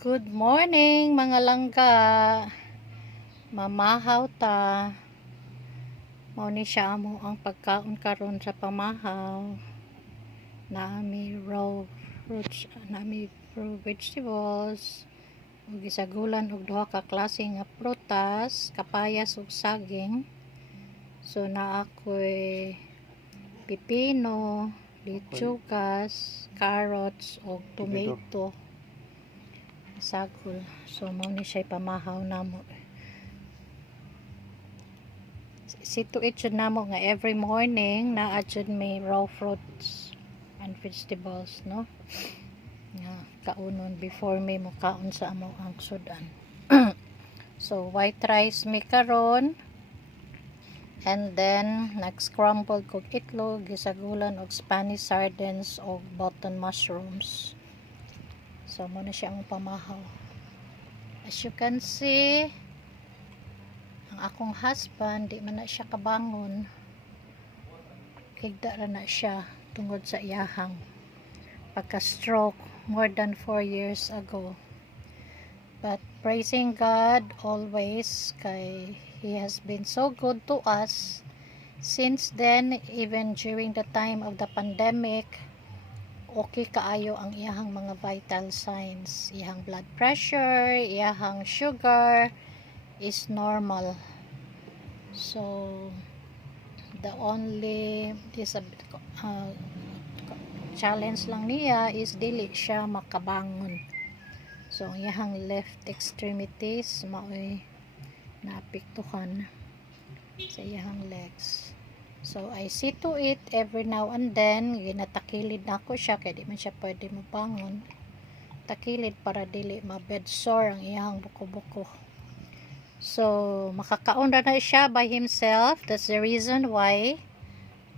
Good morning mga langga. Mamahaw ta. Mao ni siya amo ang pagkaon karon sa pamahaw. Naami raw fruits, naami raw vegetables, ug gisagulan og duha ka klase nga prutas, kapayas ug saging. So naa ako'y pipino, lechugas, carrots ug tomato. Sagol. So mao ni siya pamahaw namo. Situate jud namo nga every morning naa jud may raw fruits and vegetables, no? Nga kaunon before may mukaon sa amo ang sudan. So white rice mi karon. And then nag-scrambled kog itlog, gisagulan og Spanish sardines og button mushrooms. So mo na siya ang pamahaw. As you can see, ang akong husband di man na siya kabangon. Higda ra na siya tungod sa iyahang pagka-stroke more than 4 years ago. But praising God always kay He has been so good to us since then. Even during the time of the pandemic, okay kaayo ang iyahang mga vital signs. Iyahang blood pressure, iyahang sugar is normal. So the only challenge lang niya is dili siya makabangon. So ang iyahang left extremities mao'y naapektuhan sa iyahang legs. So I see to it every now and then. Ginatakilid na ako siya kaya di man siya pwede mabangon. Takilid para dili ma-bed sore ang iyahang buko-buko. So makakaon na siya by himself. That's the reason why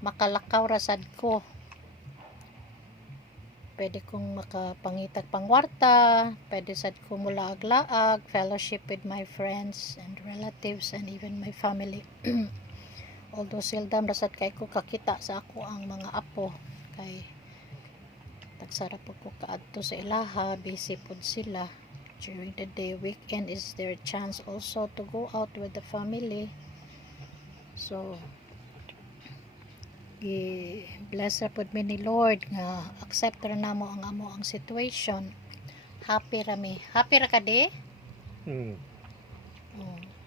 makalakaw rasad ko. Pwede kong makapangitag pangwarta, pwede sad ko mulaag-laag, fellowship with my friends and relatives and even my family. Although seldom rasad kay ko kakita sa ako ang mga apo kay tagsara po ko kaadto sa ilaha, busy po sila during the day. Weekend is their chance also to go out with the family. So bless po mi ni Lord nga accept ra namo ang amo ang situation. Happy ra mi. Happy ra ka di?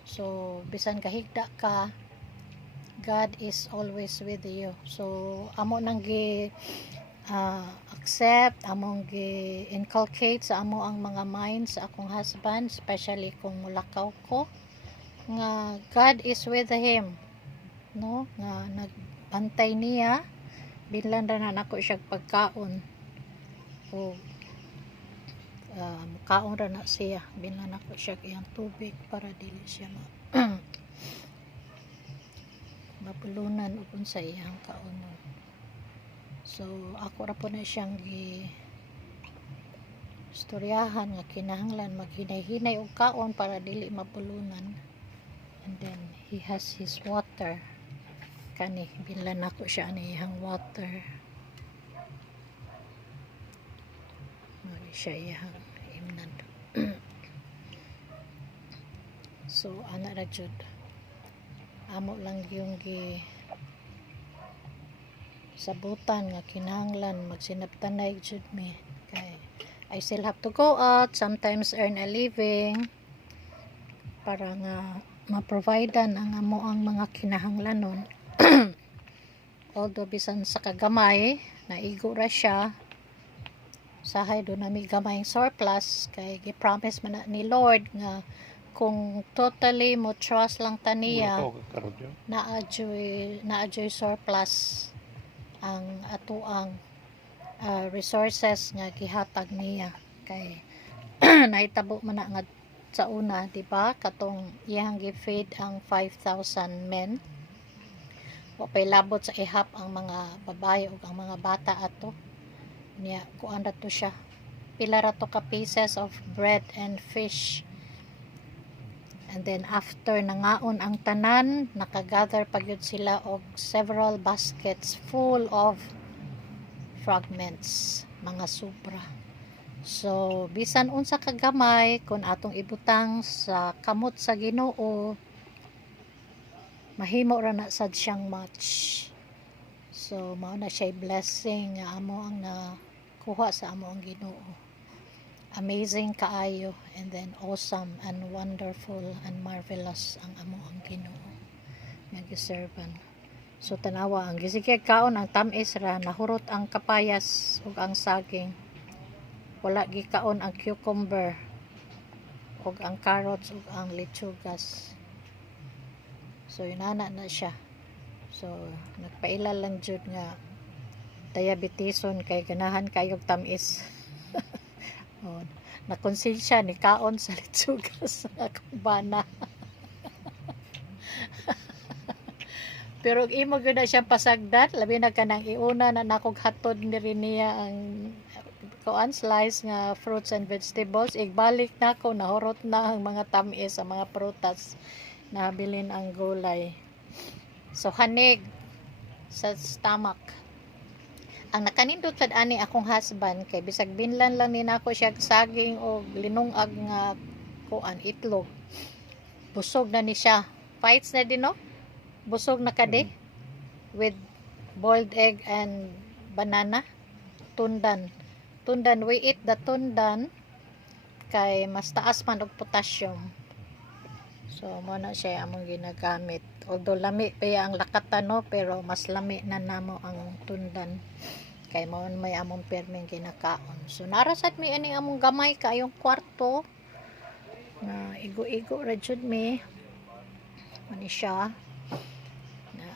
So bisan kahigda ka, God is always with you. So amo nang accept, among inculcate sa amo ang mga minds sa akong husband, especially kung mulakaw ko, nga God is with him, no? Nga nagbantay niya, binlan ra na nako siya pagkaon o kaon ra na siya, binlan nako siya iyang tubig para dili siya mapulunan upon sa iyang kaunon. So ako ra po na siyang istoryahan nga kinahanglan maghinay-hinay og kaon para dili mapulunan. And then he has his water. Kani binlan ako siya ani iyang water. Mari siya iyang imnan. So ana ra jud. Amo lang yung sabutan nga kinahanglan magsinabtanay jud mi kay I still have to go out, sometimes earn a living para nga ma-providean ang amo ang mga kinahanglanon. Although bisan sa kagamay naigo ra siya, sahay do nami gamayng surplus kay gi-promise man na ni Lord nga kung totally mo trust lang taniya na-adjoy surplus ang atuang resources nga gihatag niya kay naitabo man na nga sa una, di ba? Katong iyang gi-feed ang 5,000 men. Wapay labot sa ihap ang mga babae ug ang mga bata ato. Niya kuan ra to siya. Pila ra to ka pieces of bread and fish. And then after nangaon ang tanan, nakagather pa gyud sila og several baskets full of fragments, mga sobra. So bisan unsa kagamay kung atong ibutang sa kamot sa Ginoo, mahimo ra na sad siyang much. So mao na siya blessing nga amo ang nakuha sa amo ang Ginoo. Amazing kaayo, and then awesome and wonderful and marvelous ang amo ang Ginoo nga giserban. So tanawa ang gisigig kaon ang tamis ra, nahurot ang kapayas ug ang saging. Wala gikaon ang cucumber ug ang carrots ug ang lechugas. So inana na siya. So nagpaila lang jud nga diabetison kay ganahan kayog tamis. Oh, nakonsensya ni kaon sa lechugas sa kumbana. Pero imo gyud na siyang pasagdan, labi na kanang iuna na nakog hatod ni rin niya ang kuan slice nga fruits and vegetables. Igbalik na ko, nahurot na ang mga tamis, ang mga prutas na bilin ang gulay. So hanig sa stomach. Ang nakanindot sad ani akong husband kay bisag binlan lang ni nako siya saging o linungag nga kuan itlog. Busog na ni siya. Fights na din no? Busog na kade with boiled egg and banana. Tundan. Tundan, we eat the tundan kay mas taas man og potassium. So mo na siya among ginagamit. Although lami pa ang lakatan no, pero mas lami na namo ang tundan. Kay mo may among permeng kinakaon. So narasad mi ani among gamay kaayong kwarto na igo-igo ra jud mi. Ani siya na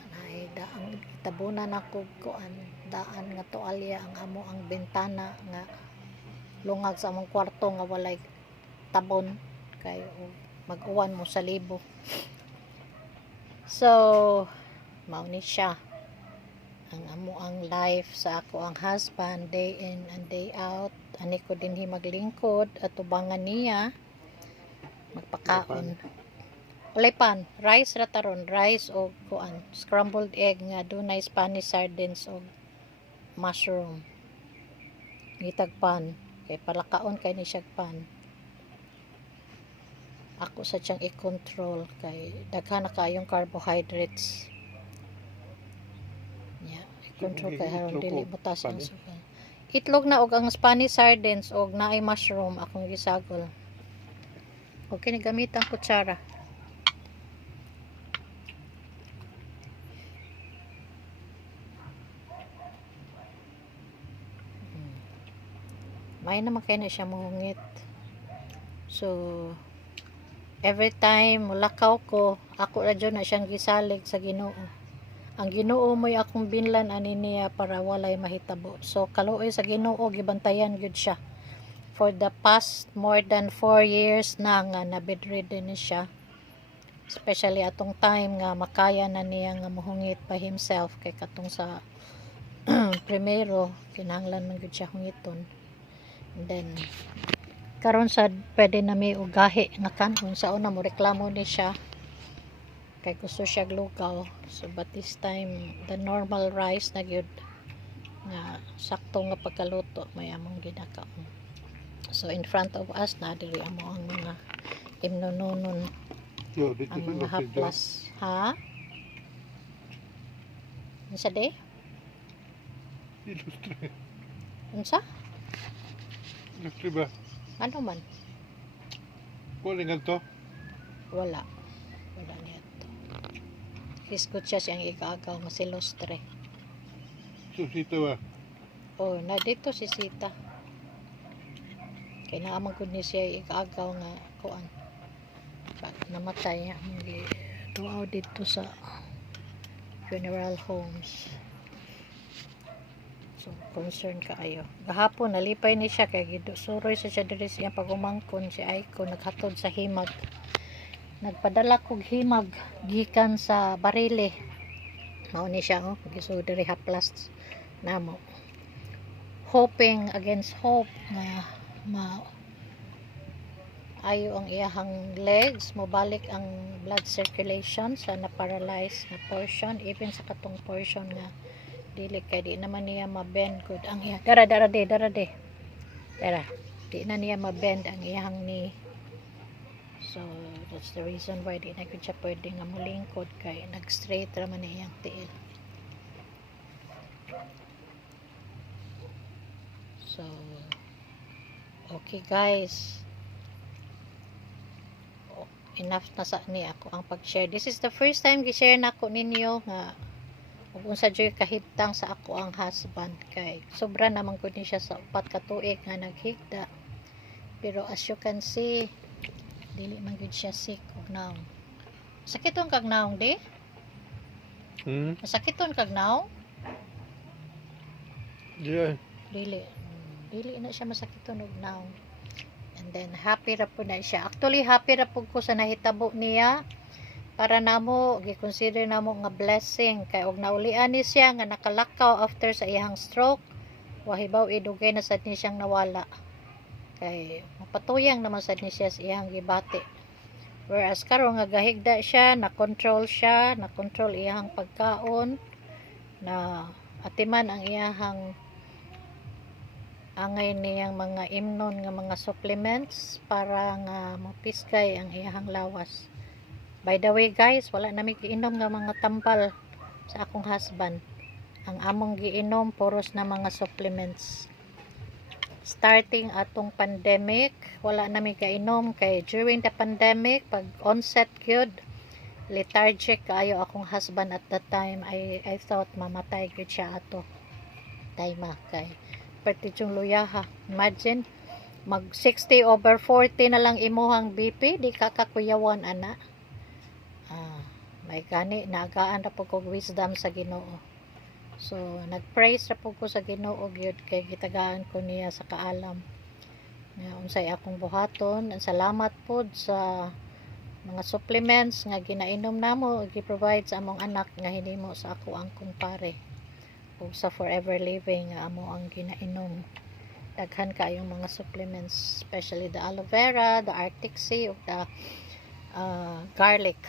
ang tabunan ako kuan daan nga tualya ang amo ang bintana nga lungag sa among kwarto nga walay tabon kay mag-uwan mo sa libo. So mao ni siya ang amo ang life sa ako ang husband, day in and day out. Ani ko dinhi maglingkod at tubangan niya magpakaon. Walay pan, rice ra taron, rice o kuan, scrambled egg nga dunay Spanish sardines o mushroom. Gitag pan, kay palakaon kay ni siya pan. Ako sa tiyang i-control kay daghan na kayong carbohydrates. Control kay haron dili butas ang suka. Itlog na og ang Spanish sardines og naay mushroom akong gisagol. Okay ni gamit ang kutsara. May naman kay na siya muhungit. So every time mulakaw ko, ako ra jud na siyang gisalig sa Ginoo. Ang Ginoo mo'y akong binlan ani niya para walay mahitabo. So kaluoy sa Ginoo gibantayan gyud siya. For the past more than 4 years na nga na bedridden ni siya. Especially atong time nga makaya na niya nga muhungit by himself kay katong sa primero kinahanglan man gyud siya hungiton. And then karon sad pwede na may ugahi nga kanon sa una mo reklamo ni siya. Kay gusto siya lugaw. So but this time the normal rice na gyud nga sakto nga pagkaluto may among ginakaon. So in front of us na diri amo ang mga imnononon, ang mga haplas. Ha? Unsa de? Ilustre. Unsa? Ilustre ba? Ano man? Wala nga to? Wala. Wala niya to. Iskutsa siyang igagaw nga si Lustre. Susita ba? Oh, na dito si Sita. Kaya naamang ko ni siya igagaw nga kuan. Pag namatay ang duaw dito sa funeral homes. So, concern kaayo. Gahapon nalipay ni siya kay suroy sa siya diri siya pagumangkon si Aiko naghatod sa himag. Nagpadala kog himag gikan sa Barile. Mao ni siya oh, giso diri haplas namo. Hoping against hope na ayo ang iyahang legs mobalik ang blood circulation sa na-paralyze na portion, even sa katong portion nga dili kay di naman niya ma-bend good ang iya. Dara de. Dara. di na niya mabend ang iyang knee. So that's the reason why di na gud siya pwede nga mulingkod kay nag-straight ra man iyang tiil. So okay guys, enough na sa ni ako ang pag-share. This is the first time gi-share nako ninyo nga ug unsa joy kahimtang sa ako ang husband kay sobra naman gud ni siya sa 4 ka tuig nga naghigda. Pero as you can see, dili man gud siya sick og naong. Sakiton kag naong di? Sakiton kag naong? Yeah. Dili na siya masakiton og naong. And then happy ra po na siya. Actually happy ra po ko sa nahitabo niya. Para namo gi-consider namo nga blessing kay og naulian ni siya nga nakalakaw after sa iyang stroke. Wahibaw idugay na sad ni siyang nawala. Kay mapatuyang naman sad ni siya sa iyang gibati. Whereas karon nga gahigda siya, na-control siya, na-control iyang pagkaon, na atiman ang iyang angay niyang mga imnon nga mga supplements para nga mapiskay ang iyang lawas. By the way guys, wala na mi giinom nga mga tambal sa akong husband. Ang among giinom puros na mga supplements. Starting atong pandemic, wala na mi kainom kay during the pandemic, pag onset gyud, lethargic kaayo akong husband at that time. I thought mamatay gyud siya ato. Time kay pati yung luyaha. Imagine mag 60/40 na lang imuhang BP, di ka kakuyawan ana. May gani nagaan ra pud kog wisdom sa Ginoo. So nagpraise ra pud ko sa Ginoo gyud kay gitagaan ko niya sa kaalam. Nga unsay akong buhaton, salamat pud sa mga supplements nga ginainom namo ug gi-provide sa among anak nga hinimo sa ako ang kumpare. Ug sa Forever Living nga amo ang ginainom. Daghan kayong mga supplements, especially the aloe vera, the Arctic Sea, ug the garlic.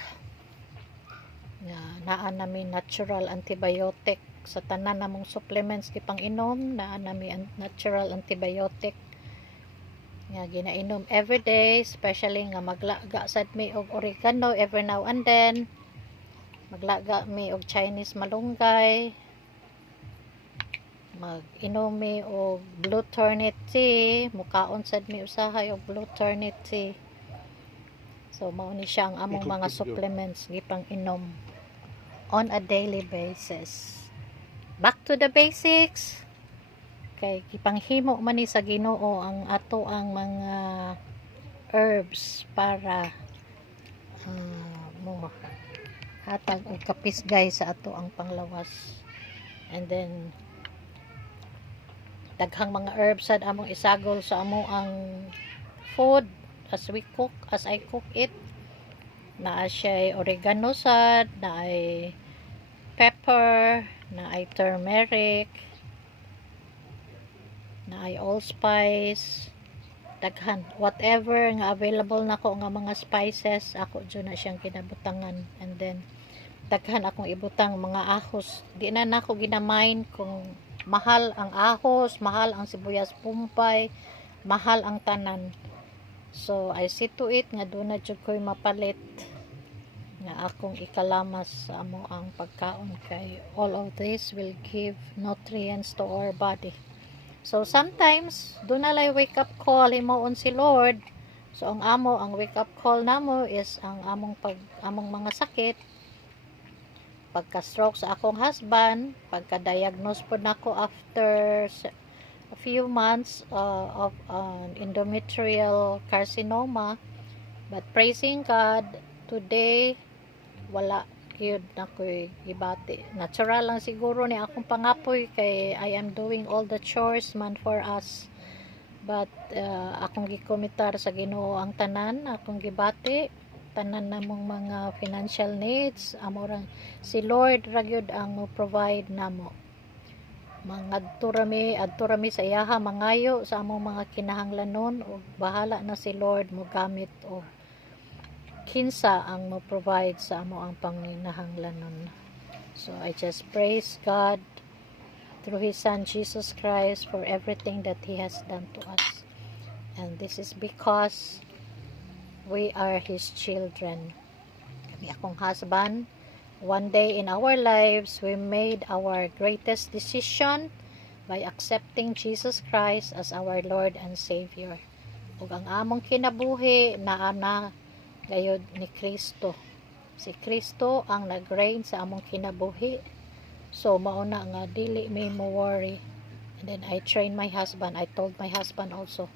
Naa namin natural antibiotic sa tanan namong supplements gipang inom, naa namin natural antibiotic nga ginainom everyday, especially nga maglaga sad mi og oregano every now and then, maglaga mi og Chinese malunggay, mag-inom mi og blue turnip tea, mukaon sad mi usahay og blue turnip tea. So mao ni siya ang among mga supplements gipang inom on a daily basis. Back to the basics. Kay gipanghimo man ni sa Ginoo ang ato ang mga herbs para mo hatag og kapisgay sa ato ang panglawas. And then daghang mga herbs sad among isagol sa amo ang food as I cook it. Naa siya oregano sad, na ay pepper, na ay turmeric, na ay allspice, daghan whatever nga available nako nga mga spices, ako dyan na siyang kinabutangan. And then daghan akong ibutang mga ahos. Di na nako ginamain kung mahal ang ahos, mahal ang sibuyas pumpay, mahal ang tanan. So I see to it nga doon na jud ko'y mapalit nga akong ikalamas sa amo ang pagkaon kay all of this will give nutrients to our body. So sometimes doon na lay wake up call himuon si Lord. So ang wake up call namo is ang among mga sakit. Pagka-stroke sa akong husband, pagka-diagnose po nako after a few months of endometrial carcinoma. But praising God, today wala yun na ko'y gibati. Natural lang siguro ni akong pangapoy kay I am doing all the chores man for us. But akong gikomitar sa Ginoo ang tanan, akong gibati tanan namong mga financial needs, amorang si Lord ra gyud ang mo provide namo. Adto rami sa iyaha mangayo sa among mga kinahanglanon ug bahala na si Lord mo gamit o kinsa ang mo provide sa amo ang panginahanglanon. So I just praise God through His Son Jesus Christ for everything that He has done to us. And this is because we are His children. Kami akong husband. One day in our lives, we made our greatest decision by accepting Jesus Christ as our Lord and Savior. Ug ang among kinabuhi naa na gayud ni Kristo. Si Kristo ang nag-reign sa among kinabuhi. So mauna nga dili me mo worry. And then I trained my husband. I told my husband also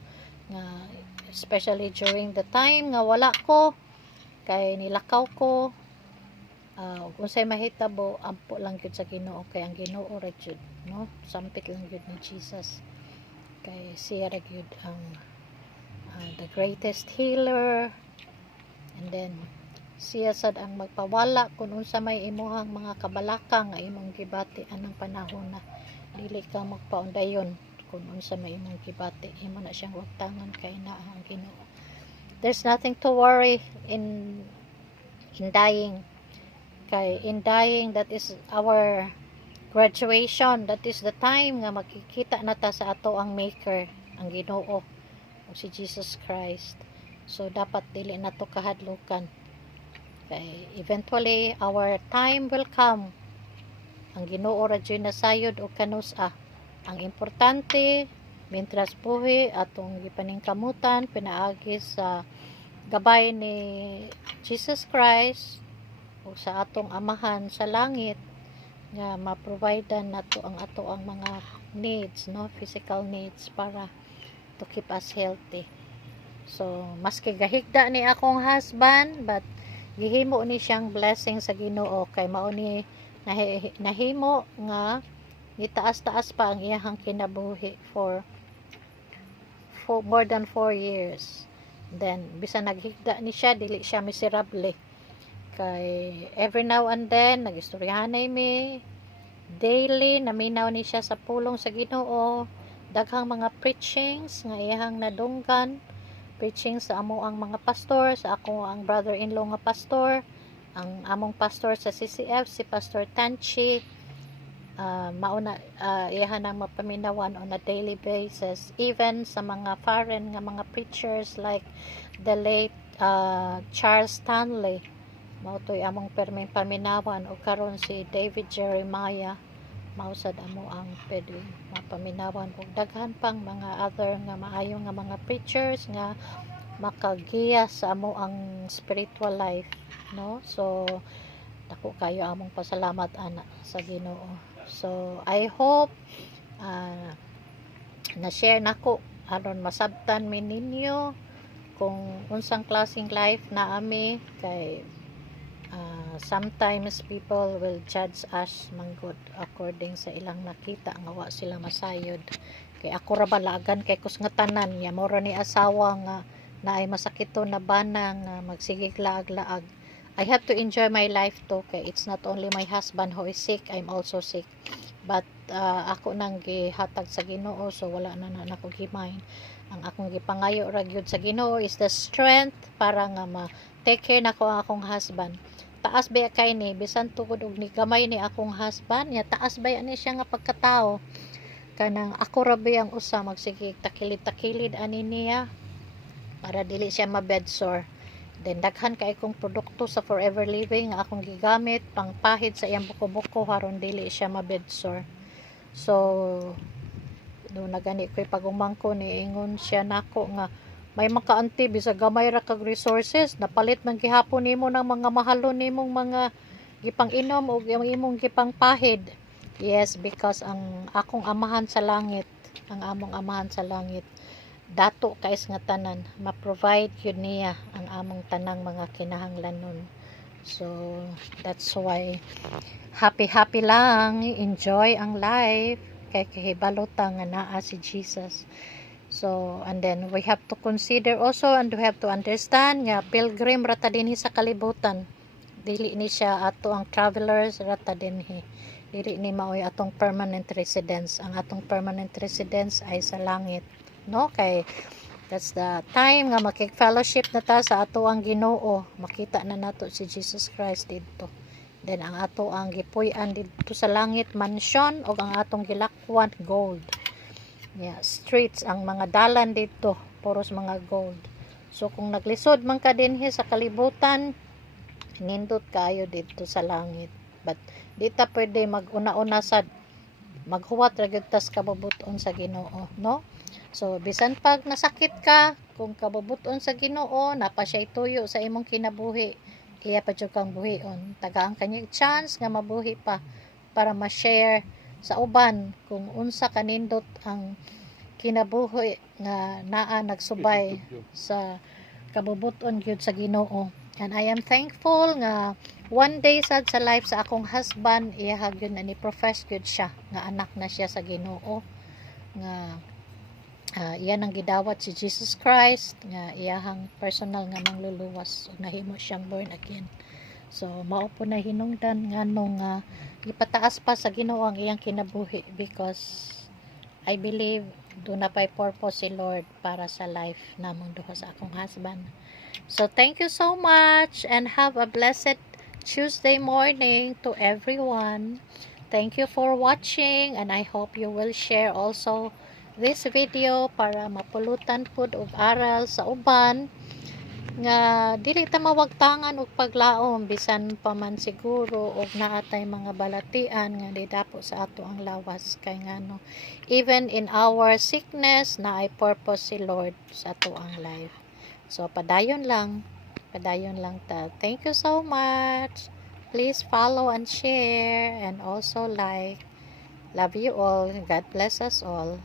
nga especially during the time nga wala ko kay nilakaw ko, kung say mahitabo ampo lang gyud sa Ginoo, kay ang Ginoo ra gyud, no, sampit lang gyud ni Jesus, kay siya ra gyud ang the greatest healer. And then siya sad ang magpawala kung unsa may imuhang mga kabalaka nga imong gibati anang panahon na dili ka magpaundayon. Kung unsa may imong gibati, imo na siyang wagtangan kay naa ang Ginoo. There's nothing to worry in dying. Kay in dying, that is our graduation. That is the time nga makikita na ta sa ato ang Maker, ang Ginoo, o si Jesus Christ. So dapat dili na to kahadlukan. Kay eventually our time will come. Ang Ginoo ra gyud nasayod og kanus-a. Ang importante, mientras buhi atong gipaningkamutan pinaagi sa gabay ni Jesus Christ o sa atong amahan sa langit nga ma-provide nato ang ato ang mga needs, no, physical needs para to keep us healthy. So maski gahigda ni akong husband, but gihimo ni siyang blessing sa Ginoo kay mao ni nahimo nga itaas-taas pa ang iyahang kinabuhi for more than 4 years. Then bisan naghigda ni siya, dili siya miserable. Kay every now and then nagistoryahanay mi daily, naminaw ni siya sa pulong sa Ginoo, daghang mga preachings nga iyahang nadunggan, preaching sa amo ang mga pastor, sa ako ang brother-in-law nga pastor, ang among pastor sa CCF si Pastor Tanchi. Mauna iyahan ang mapaminawan on a daily basis, even sa mga foreign nga mga preachers like the late Charles Stanley, mautoy among perming paminawan, o karon si David Jeremiah, mausad amo ang pwede mapaminawan, o daghan pang mga other nga maayo nga mga preachers nga makagiya sa amo ang spiritual life, no. So dako kayo among pasalamat ana sa Ginoo. So I hope na-share nako aron masabtan mi ninyo kung unsang klaseng life na ami, kay sometimes people will judge us manggod according sa ilang nakita nga wa sila masayod. Kay ako ra balagan kay kus nga tanan nya mora ni asawa nga naay masakito na bana nga magsigig laag-laag. I have to enjoy my life too, kay it's not only my husband who is sick, I'm also sick. But ako nang gihatag sa Ginoo, so wala na ako gimain. Ang akong gipangayo ra gyud sa Ginoo is the strength para nga ma-take care nako ang akong husband. Taas ba kay ni bisan tukod og ni gamay ni akong husband, nya taas ba ni siya nga pagkatao. Kanang ako ra ba ang usa magsige takilid-takilid ani niya para dili siya ma-bedsore. Then daghan kay kong produkto sa Forever Living nga akong gigamit pangpahid sa iyang buko-buko haron dili siya ma-bedsore. So no nagani ko'y pagumangko ni ingon siya nako nga may makaanti bisa gamay ra kag resources, napalit man gihapon nimo ng mga mahalon nimong mga gipang-inom o imong gipangpahid. Yes, because ang akong amahan sa langit, ang among amahan sa langit, dato kais nga tanan, ma-provide yun niya ang among tanang mga kinahanglanon. So that's why happy lang, enjoy ang life kay kahibalota nga naa si Jesus. So and then we have to consider also, and we have to understand nga pilgrim rata dinhi sa kalibutan, dili ni siya ato ang travelers rata dinhi, dili ni maoy atong permanent residence. Ang atong permanent residence ay sa langit, no. Kay that's the time nga makik-fellowship na ta sa ato ang Ginoo, makita na nato si Jesus Christ dito. Then ang ato ang gipuy-an dito sa langit, mansion, o ang atong gilakwan, gold. Yeah, streets, ang mga dalan dito puros mga gold. So kung naglisod man ka dinhi sa kalibutan, nindot kayo dito sa langit. But di ta pwede mag-una-una sad maghuwat ra gyud tas kababuton sa Ginoo, no? So bisan pag nasakit ka, kung kababuton sa Ginoo, napa siya tuyo sa imong kinabuhi, iya pa jud kang buhion. Tagaan kanya chance nga mabuhi pa para ma-share sa uban kung unsa kanindot ang kinabuhi nga naa nagsubay sa kabubuton gyud sa Ginoo. And I am thankful nga one day sad sa life sa akong husband, iya gyud na ni profess gyud siya nga anak na siya sa Ginoo, nga iya nang gidawat si Jesus Christ nga iyahang personal nga mangluluwas ug nahimo siyang born again. So mao po na hinungdan nga nung ipataas pa sa Ginoo ang iyang kinabuhi, because I believe do na pay purpose si Lord para sa life namong duha sa akong husband. So thank you so much and have a blessed Tuesday morning to everyone. Thank you for watching, and I hope you will share also this video para mapulutan pud og aral sa uban nga dili ta mawagtangan og paglaom bisan pa man siguro og naatay mga balatian nga didapo sa ato ang lawas, kay ngano even in our sickness na ay purpose si Lord sa ato ang life. So padayon lang ta. Thank you so much. Please follow and share and also like. Love you all. God bless us all.